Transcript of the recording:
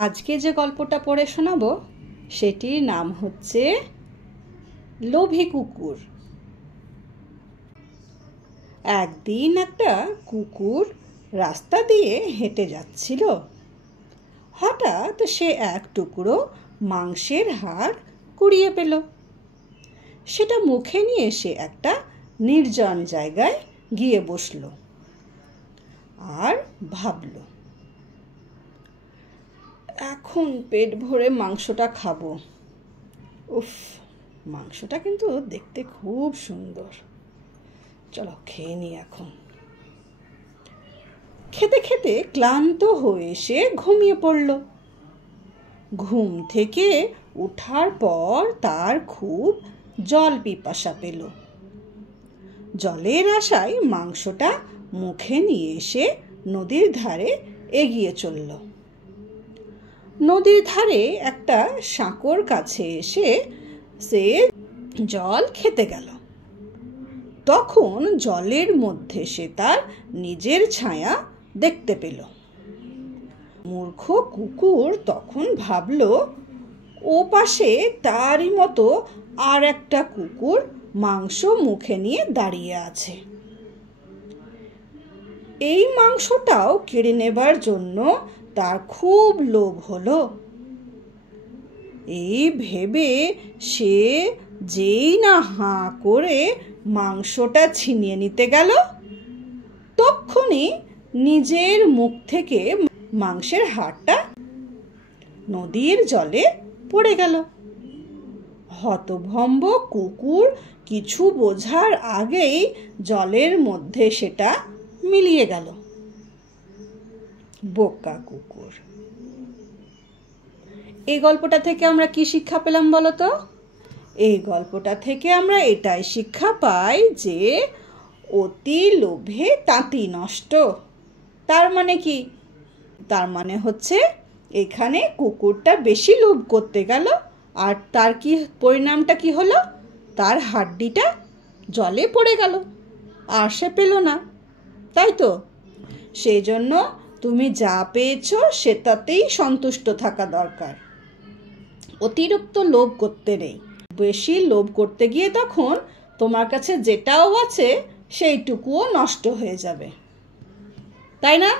আজকে যে গল্পটা পড়ে শোনাবো সেটির নাম হচ্ছে লোভী কুকুর। একদিন একটা কুকুর রাস্তা দিয়ে হেঁটে যাচ্ছিল। হঠাৎ সে এক টুকরো মাংসের হাড় কুড়িয়ে পেল। সেটা মুখে নিয়ে সে একটা নির্জন জায়গায় গিয়ে বসল আর ভাবল, এখন পেট ভরে মাংসটা খাবো। উফ, মাংসটা কিন্তু দেখতে খুব সুন্দর। চলো খেয়ে নি এখন। খেতে খেতে ক্লান্ত হয়ে সে ঘুমিয়ে পড়ল। ঘুম থেকে ওঠার পর তার খুব জল পিপাসা পেল। জলের আশায় মাংসটা মুখে নিয়ে এসে নদীর ধারে এগিয়ে চলল। নদীর ধারে একটা সাঁকোর কাছে এসে সে জল খেতে গেল। তখন জলের মধ্যে সে তার নিজের ছায়া দেখতে পেল। মূর্খ কুকুর তখন ভাবল, ও পাশে তারই মতো আর একটা কুকুর মাংস মুখে নিয়ে দাঁড়িয়ে আছে। এই মাংসটাও কেড়ে নেবার জন্য তার খুব লোভ হলো। এই ভেবে সে যেই না হাঁ করে মাংসটা ছিনিয়ে নিতে গেল, তক্ষুনি নিজের মুখ থেকে মাংসের হাড়টা নদীর জলে পড়ে গেল। হতভম্ব কুকুর কিছু বোঝার আগেই জলের মধ্যে সেটা মিলিয়ে গেল। বোকা কুকুর। এই গল্পটা থেকে আমরা কি শিক্ষা পেলাম বলো তো? এই গল্পটা থেকে আমরা এটাই শিক্ষা পাই যে অতি লোভে তাঁতি নষ্ট। তার মানে কি? তার মানে হচ্ছে এখানে কুকুরটা বেশি লোভ করতে গেল আর তার কি পরিণামটা কি হলো? তার হাড্ডিটা জলে পড়ে গেল আর সে পেল না, তাই তো? সেই জন্য তুমি যা পেয়েছো সেটাতেই সন্তুষ্ট থাকা দরকার। অতিরিক্ত লোভ করতে নেই। বেশি লোভ করতে গিয়ে তখন তোমার কাছে যেটাও আছে সেইটুকুও নষ্ট হয়ে যাবে, তাই না?